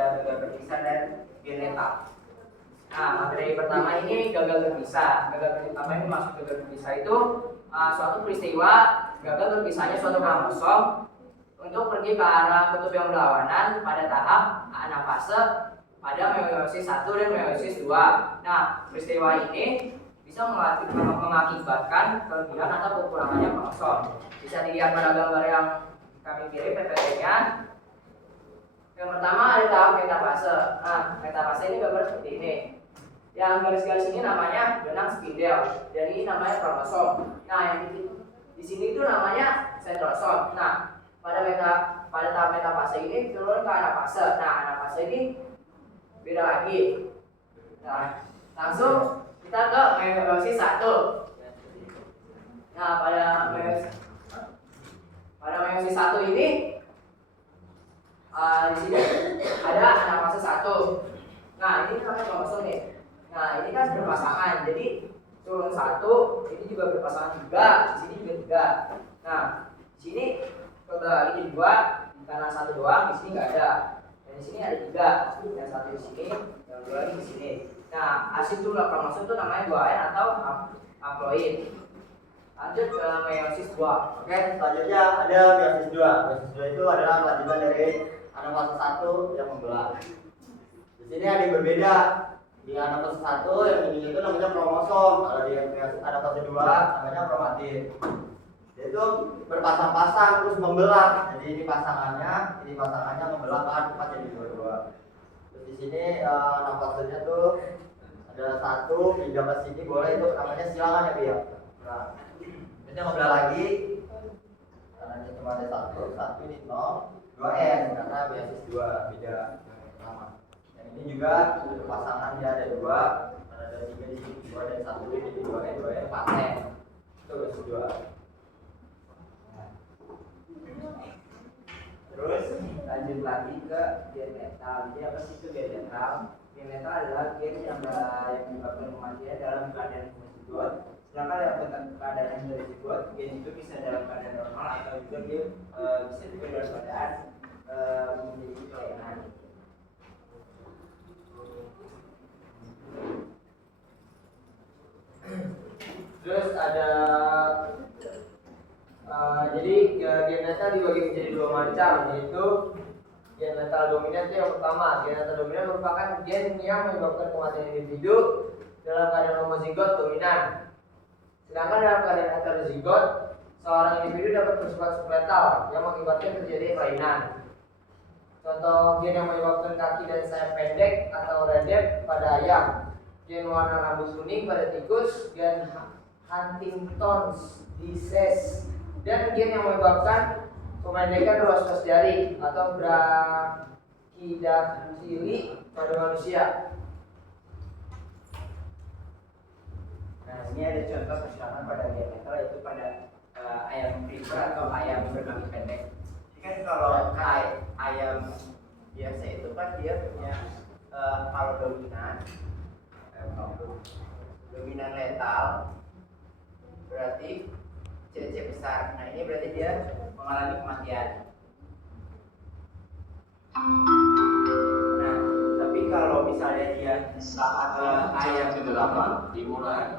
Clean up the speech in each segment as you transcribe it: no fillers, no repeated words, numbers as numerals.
pada gagal berpisah dan gen letal. Nah, materi pertama ini gagal berpisah. Gagal pertama ini masuk gagal berpisah itu suatu peristiwa gagal berpisahnya suatu kromosom untuk pergi ke arah kutub yang berlawanan pada tahap anafase pada meiosis 1 dan meiosis 2. Nah, peristiwa ini bisa mengakibatkan kelebihan atau kekurangannya kromosom. Bisa dilihat pada gambar yang kami kirim PPT-nya. Yang pertama ada tahap metafase. Nah, metafase ini gambar seperti ini. Yang garis-garis ini namanya benang spindel. Dan ini namanya kromosom. Nah, yang di sini itu namanya sentrosom. Nah, pada tahap metafase ini turun ke anafase. Nah, anafase ini beda lagi. Nah, langsung kita ke meiosis 1. Nah, pada meiosis 1 ini di sini ada anafase 1. Nah, ini namanya kromosom nih. Nah, ini kan berpasangan. Jadi turun 1, ini juga berpasangan juga, di sini juga 3. Nah, di sini kebalik 2 karena 1 doang, di sini nggak ada. Dan di sini ada 3, yang 1 di sini, yang 2 lagi di sini. Nah, hasil jumlah kromosom itu namanya 2N atau haploid. Lanjut ke meiosis 2. Oke, selanjutnya ada meiosis 2. Meiosis 2 itu adalah kelanjutan dari anafase 1 yang membelah. Di sini ada yang berbeda. Di anafase 1 yang ini itu namanya kromosom. Kalau di anafase 2 namanya kromatin. Itu berpasang-pasang terus membelah. Jadi ini pasangannya membelah kan jadi dua-dua. Terus di sini anafasenya tuh ada 1 pindah ke sini boleh, itu namanya silangan ya Pia. Nah, kita membelah lagi. Karena ini cuma ada 1 ini 0, 2N karena meiosis 2 beda sama. Yang ini juga pasangan dia ada 2, ada 3 di sini 2 dan 1 jadi 2N paten. Itu meiosis 2. Terus lanjut lagi ke gen letal. Jadi apa sih itu gen letal? Gen letal adalah gen yang menyebabkan kematian dalam keadaan homozigot. Sedangkan yang keadaan heterozigot, gen itu bisa dalam keadaan normal atau juga dia bisa juga dalam keadaan memiliki kelainan. Terus ada jadi gen letal dibagi menjadi 2 macam, yaitu gen letal dominan itu yang pertama. Gen letal dominan merupakan gen yang menyebabkan kematian individu dalam keadaan homozigot dominan. Sedangkan dalam keadaan heterozigot, seorang individu dapat bersifat subletal yang mengakibatkan terjadi kelainan. Contoh gen yang menyebabkan kaki dan sayap pendek atau redep pada ayam, gen warna rambut kuning pada tikus, gen Huntington's disease, dan gen yang menyebabkan pemendekan ruas jari atau brachydactyly pada manusia. Nah, ini ada contoh kesilangan pada gen letal, yaitu pada ayam creeper atau ayam berkaki pendek. Jadi kan kalau ayam biasa itu kan dia punya kalau dominan letal berarti CC besar. Nah, ini berarti dia mengalami kematian. Nah, tapi kalau misalnya dia ayam ke-8 dimulai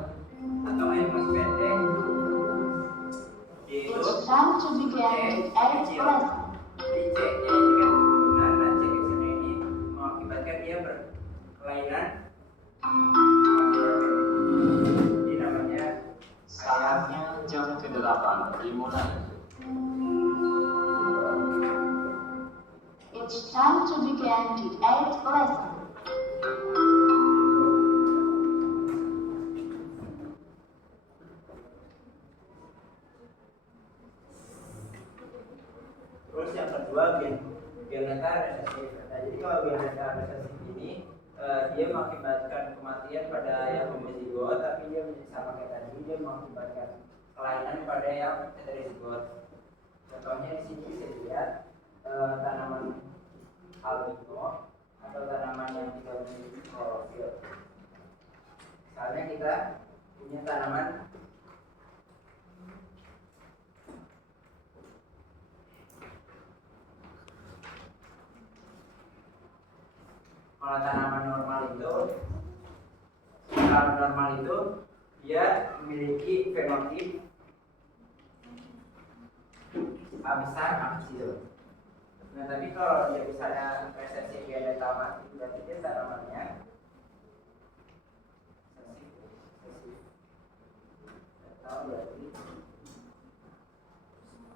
atau ayam mas pendek, dia itu It's time to begin the 8th lesson. di C-nya ini kan berguna. Nah, C kecilnya ini mengakibatkan dia berkelainan. Ini namanya saatnya jam ke-8 dimulai. It's time to begin the 8th lesson. Terus yang kedua gen letal resesif. Nah, jadi kalau gen letal resesif ini dia mengakibatkan kematian pada yang homozigot, tapi dia sama kayak tadi, dia mengakibatkan kelainan pada yang heterozigot. Contohnya di sini bisa dilihat tanaman albino atau tanaman yang tidak memiliki klorofil. Misalnya kita punya tanaman Kalau tanaman normal itu dia memiliki fenotip A besar A kecil. Nah, tapi kalau dia misalnya resepsi geneta mati, berarti dia tanamannya atau berarti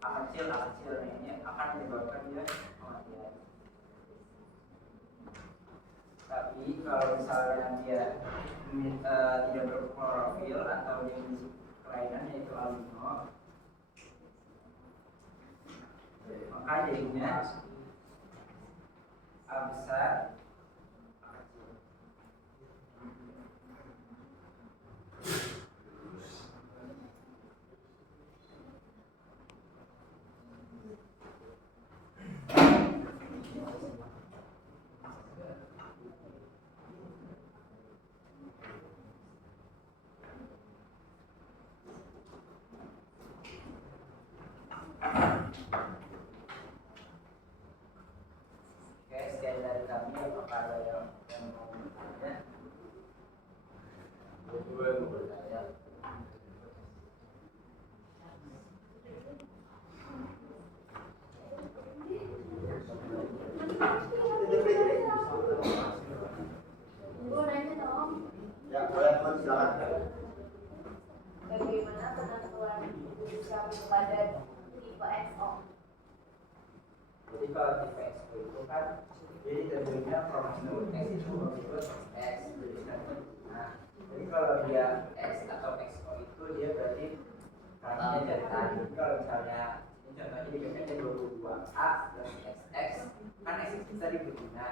A kecil ini akan menyebabkan dia kematian. Tapi kalau misalnya dia tidak berklorofil atau dia memiliki kelainan yaitu albino, maka jadinya A besar A kecil. Sekian dari kami. Apakah ada yang mau bertanya? Gue mau bertanya. Ya, boleh teman silakan. Bagaimana penentuan kami kepada tipe XO? Jadi kalau tipe XO itu kan jadi tentunya kromosom X itu mengikut X. Nah, jadi kalau dia X atau XO itu dia berarti katanya jantan. Jadi kalau misalnya ini contohnya di BPN 22A plus XX kan X itu tadi betina.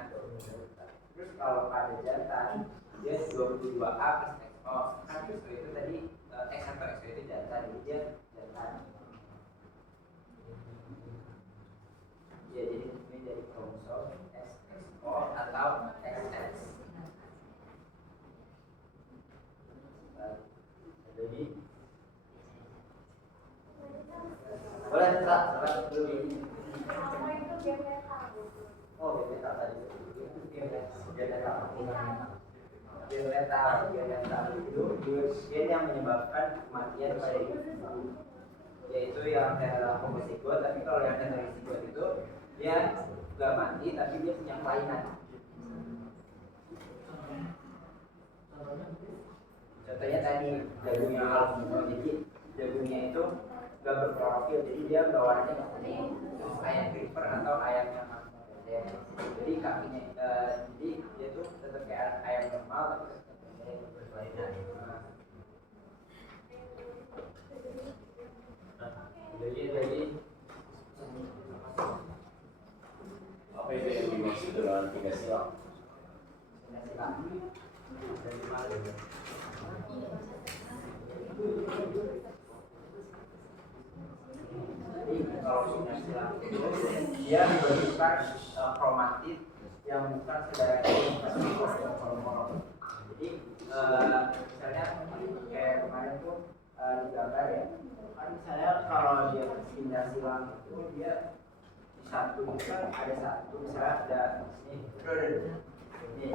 Terus kalau ada jantan dia 22A plus XO kan XO itu tadi X atau XO itu jantan, jadi dia jantan. Ya, jadi ini jadi kromosom XXO atau XX. Jadi boleh tak salah dulu ini. Oh, beta tadi. Beta itu gen yang menyebabkan kematian pada individu, yaitu yang adalah homosigot. Tapi kalau yang heterosigot itu dia nggak mati tapi dia punya kelainan. Contohnya tadi jagungnya albino, jadi jagungnya itu nggak berklorofil, jadi dia warnanya nggak kuning, ayam creeper atau ayam yang jadi kakinya jadi dia tuh tetap kayak ayam normal tapi tetap berkelainan. Jadi Apa itu yang dimaksud dengan tiga silang? Jadi kalau sudah silang itu dia menunjukkan kromatid yang bukan secara hormon. Jadi misalnya kayak kemarin tuh di gambar ya, kan misalnya kalau dia pindah silang itu dia di satu kan ada satu, misalnya ada ini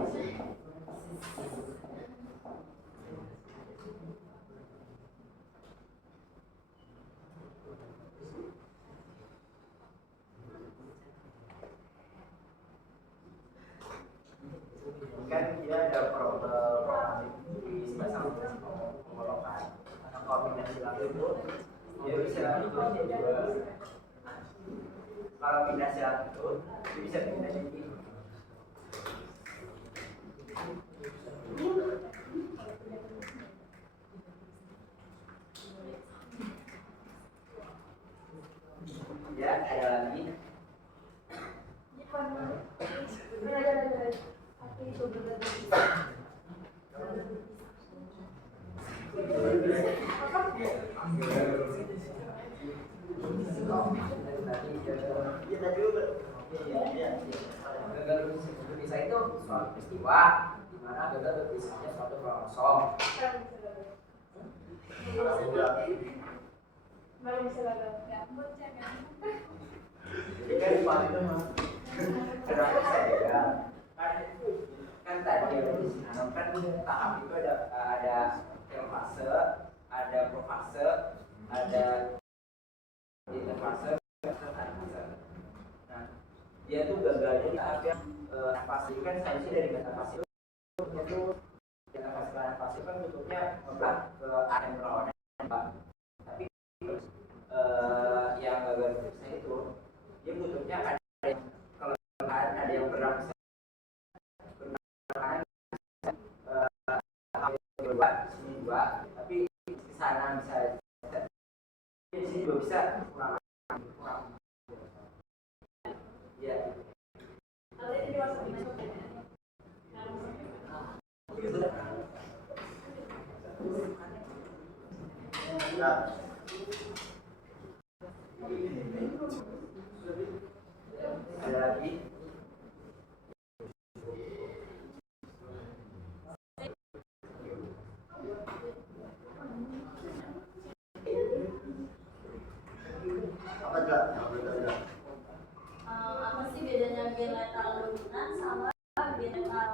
kan dia ada problem di pasang homologan atau kombinasi silang itu dia bisa ikut juga. Kalau pindah silang itu dia bisa pindah jadi ya ada lagi. Gagal berbisa itu suatu peristiwa di mana gagal berbisanya suatu kromosom. Jadi kan itu kenapa saya gagal? Kan diuresis. Nah, kan tahap itu ada telfase, ada profase, ada interfase, anafase. Nah, dia tuh gagalnya di tahap yang anafase itu kan seharusnya dari metafase itu metafase ke anafase kan bentuknya membelah ke antral, tapi yang gagal saya itu dia bentuknya ada yang kelelahan, ada yang berat dua, sini dua, tapi di sana bisa di sini juga bisa kurang. Ya. Kalau ini dimasukin Nah, Ada lagi? apa enggak? Enggak. apa sih bedanya bilateral dominan sama bilateral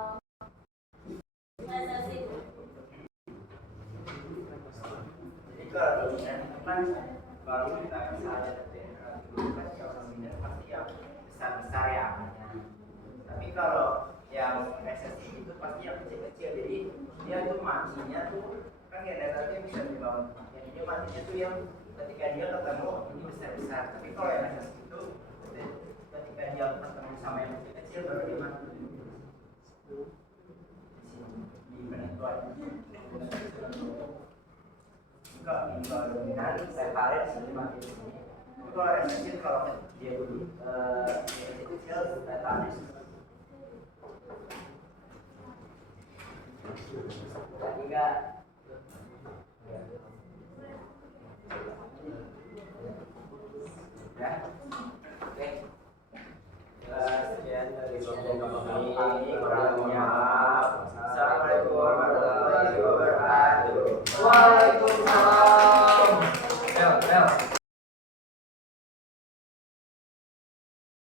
resesif? Jadi kalau dominan itu kan baru kita bisa ada kan kalau dominan pasti yang besar-besar ya angkanya. Tapi kalau yang resesi itu pasti yang kecil-kecil. Jadi dia tuh matinya tuh kan generatornya bisa dibangun. Yang dia matinya tuh yang ketika dia ketemu ini besar-besar. Tapi kalau yang resesi itu ketika dia ketemu sama yang kecil-kecil baru dia mati. Di penentuan. Enggak, ini kalau dominan referensi sini makin sini. Kalau resesi kalau dia dulu kecil referensi. Tadi enggak